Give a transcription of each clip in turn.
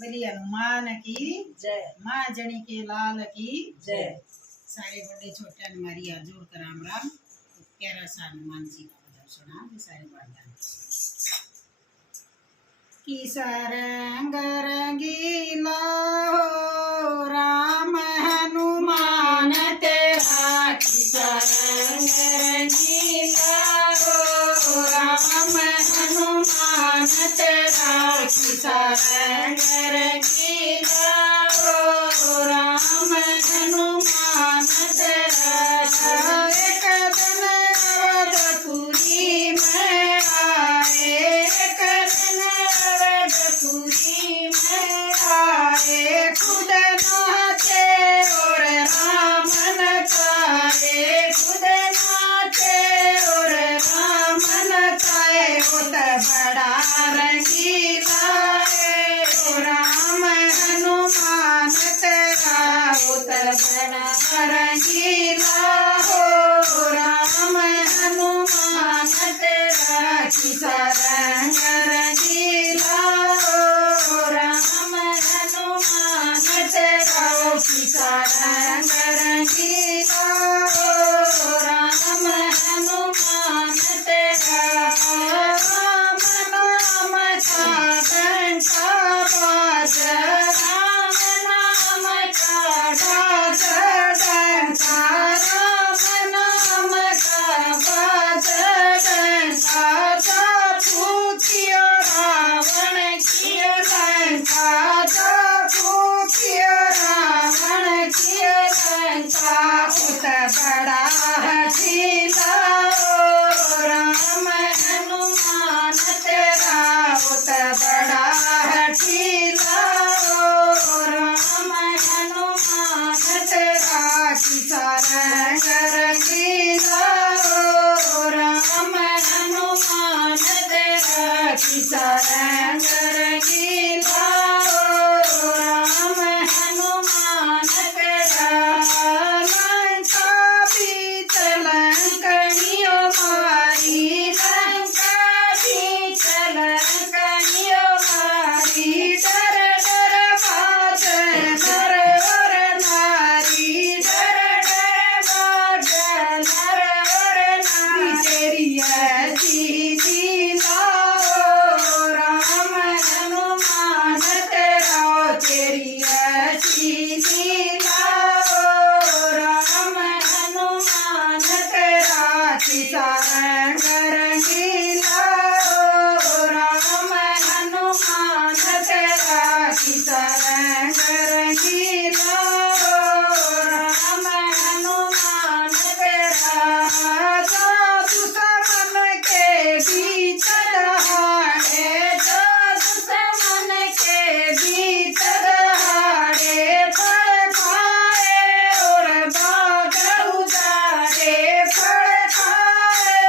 बली हनुमान की जय। माँ जनी के लाल की जय। सारे बड़े छोटे हमारी हाथ जोड़ कर राम राम। प्यारा सा हनुमान जी का भजन सुना सारे बात की सरंग रंगीला हो राम हनुमान तेरा की सरंग रंगीला हो राम हनुमान तेरा की सरंग रंगीला हो राम हनुमान तेरा एक दिन अवधपुरी में आए एक दिन अवधपुरी में आए खुद नाचे और राम नचाए खुद नाचे और राम नचाए उत बड़ा रंगीला है ओ राम हनुमान तेरा उत बड़ा रंगीला हो राम हनुमान तेरा किसा रंग रंगीला हो राम हनुमान तेरा किसा रंग रंगीला हो राम हनुमान तेरा राम नाम का डंका बाज राम नाम का बाज डंका राम नाम का बाज डंका जा फूकियो रावण कियो लंका जा फूकियो रावण कियो लंका उत बड़ा हसीला ओ राम हनुमान तेरा उत बड़ा हसीला ओ राम हनुमान तेरा किसा रंग रंगीला ओ राम हनुमान तेरा किसा रंग रंगीला ओ राम हनुमान तेरा लंका बीच लंकनियो मारी लंका बीच लंकनियो मारी डर डर बाज नर और नारी डर डर बाज नर और नारी तेरी ऐसी लीला ओ राम हनुमान तेरा तेरी ऐसी लीला ओ राम हनुमान तेरा किसा रंग रंगीला ओ राम हनुमान तेरा किसा रंग रंगीला ओ राम हनुमान तेरा जादू समन के बीच दहाड़े जादू समन के बीच दहाड़े फल खाए और बाग उजाड़े फल खाए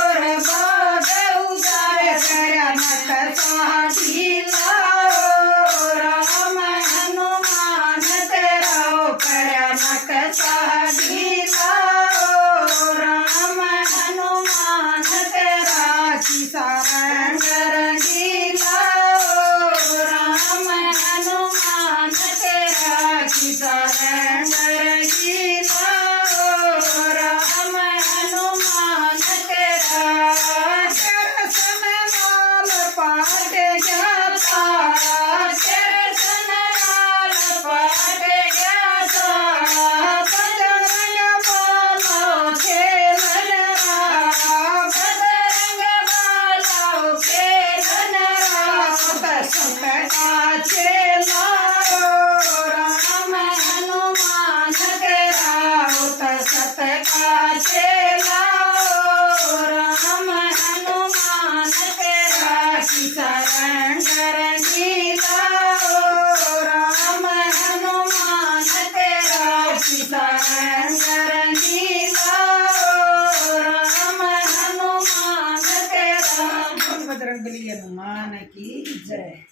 और बाग उजाड़े तेरा नक्शा ढीला ओ राम हनुमान तेरा तेरा नक्शा ढीला ओ राम हनुमान तेरा किसा रंग रंगीला ओ राम हनुमान तेरा किसा रंग रंगीला ओ राम हनुमान तेरा दर्शन लाल पाट गया तारा दर्शन लाल पाट गया तारा बजरंग बालो खेलन रारा बजरंग बालो खेलन रारा संकटा चेला ओ राम हनुमान तेरा उत सत का चेला ओ राम हनुमान तेरा किसा रंग रंगीला ओ राम हनुमान तेरा किसा रंग रंगीला ओ राम हनुमान तेरा बजरंग बली हनुमान की जय।